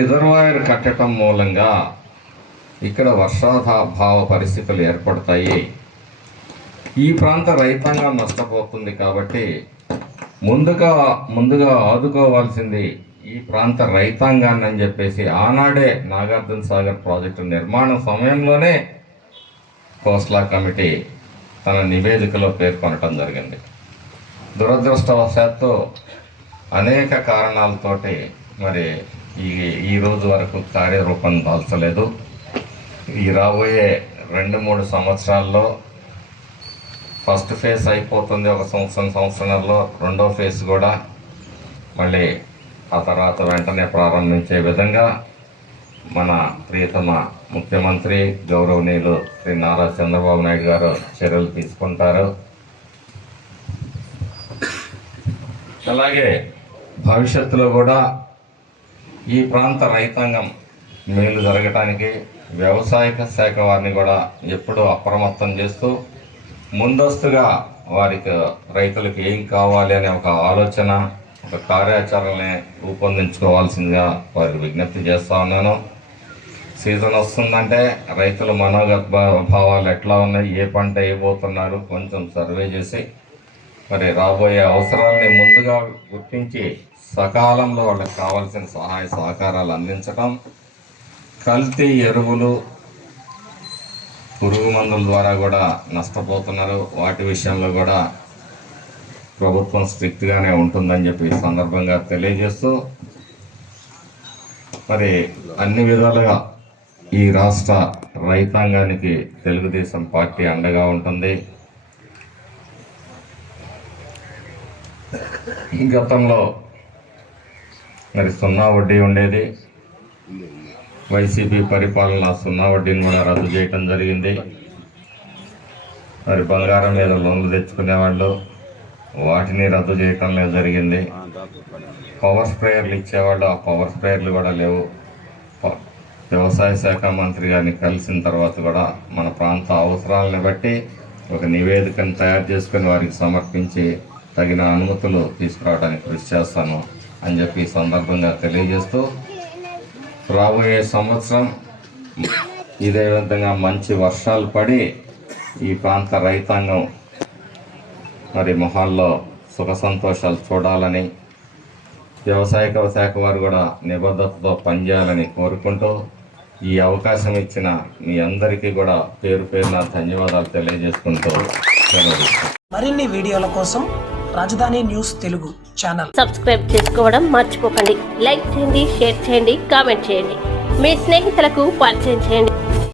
Reservoir కట్టడం మూలంగా ఇక్కడ వర్షాభావ పరిస్థితులు ఏర్పడతాయి. ఈ ప్రాంత రైతాంగం నష్టపోతుంది కాబట్టి ముందుగా ముందుగా ఆదుకోవాల్సింది ఈ ప్రాంత రైతాంగాన్ని అని చెప్పేసి ఆనాడే నాగార్జున సాగర్ ప్రాజెక్టు నిర్మాణ సమయంలోనే కోస్లా కమిటీ తన నివేదికలో పేర్కొనటం జరిగింది. దురదృష్టవశాత్తు అనేక కారణాలతోటి మరి ఈ ఈ రోజు వరకు కార్యరూపం దాల్చలేదు. ఈ రాబోయే రెండు మూడు సంవత్సరాల్లో ఫస్ట్ ఫేజ్ అయిపోతుంది ఒక సంవత్సరం సంవత్సరాల్లో రెండో ఫేజ్ కూడా మళ్ళీ ఆ తర్వాత వెంటనే ప్రారంభించే విధంగా మన ప్రియతమ ముఖ్యమంత్రి గౌరవనీయులు శ్రీ నారా చంద్రబాబు నాయుడు గారు చర్యలు తీసుకుంటారు. అలాగే భవిష్యత్తులో కూడా ఈ ప్రాంత రైతాంగం మేలు జరగటానికి వ్యవసాయక శాఖ వారిని కూడా ఎప్పుడూ అప్రమత్తం చేస్తూ ముందస్తుగా వారికి రైతులకు ఏం కావాలి అనే ఒక ఆలోచన ఒక కార్యాచరణని రూపొందించుకోవాల్సిందిగా వారికి విజ్ఞప్తి చేస్తూ ఉన్నాను. సీజన్ వస్తుందంటే రైతుల మనోగత భావాలు ఎట్లా ఉన్నాయి ఏ పంట వేయబోతున్నారు కొంచెం సర్వే చేసి మరి రాబోయే అవసరాల్ని ముందుగా గుర్తించి సకాలంలో వాళ్ళకి కావాల్సిన సహాయ సహకారాలు అందించడం కల్తీ ఎరువులు పురుగు మందుల ద్వారా కూడా నష్టపోతున్నారు. వాటి విషయంలో కూడా ప్రభుత్వం స్ట్రిక్ట్గానే ఉంటుందని చెప్పి ఈ సందర్భంగా తెలియజేస్తూ మరి అన్ని విధాలుగా ఈ రాష్ట్ర రైతాంగానికి తెలుగుదేశం పార్టీ అండగా ఉంటుంది. గతంలో మరి సున్నా వడ్డీ ఉండేది. వైసీపీ పరిపాలన సున్నా వడ్డీని కూడా రద్దు చేయటం జరిగింది. మరి బంగారం మీద లోన్లు తెచ్చుకునేవాళ్ళు వాటిని రద్దు చేయటం లేదు జరిగింది. పవర్ స్ప్రేయర్లు ఇచ్చేవాళ్ళు ఆ పవర్ స్ప్రేయర్లు కూడా లేవు. వ్యవసాయ శాఖ మంత్రి గారిని కలిసిన తర్వాత కూడా మన ప్రాంత అవసరాలను బట్టి ఒక నివేదికను తయారు చేసుకుని వారికి సమర్పించి తగిన అనుమతులు తీసుకురావడానికి కృషి చేస్తాను అని చెప్పి సందర్భంగా తెలియజేస్తూ రాబోయే సంవత్సరం ఇదే విధంగా మంచి వర్షాలు పడి ఈ ప్రాంత రైతాంగం మరి మొహాల్లో సుఖ సంతోషాలు చూడాలని వ్యవసాయ శాఖ వారు కూడా నిబద్ధతతో పనిచేయాలని కోరుకుంటూ ఈ అవకాశం ఇచ్చిన మీ అందరికీ కూడా పేరు పేరున ధన్యవాదాలు తెలియజేసుకుంటూ మరిన్ని వీడియోల కోసం రాజధాని న్యూస్ తెలుగు ఛానల్. సబ్స్క్రైబ్ చేసుకోవడం మర్చిపోకండి. లైక్ చేయండి షేర్ చేయండి కామెంట్ చేయండి. మీ స్నేహితులకు పరిచయం చేయండి.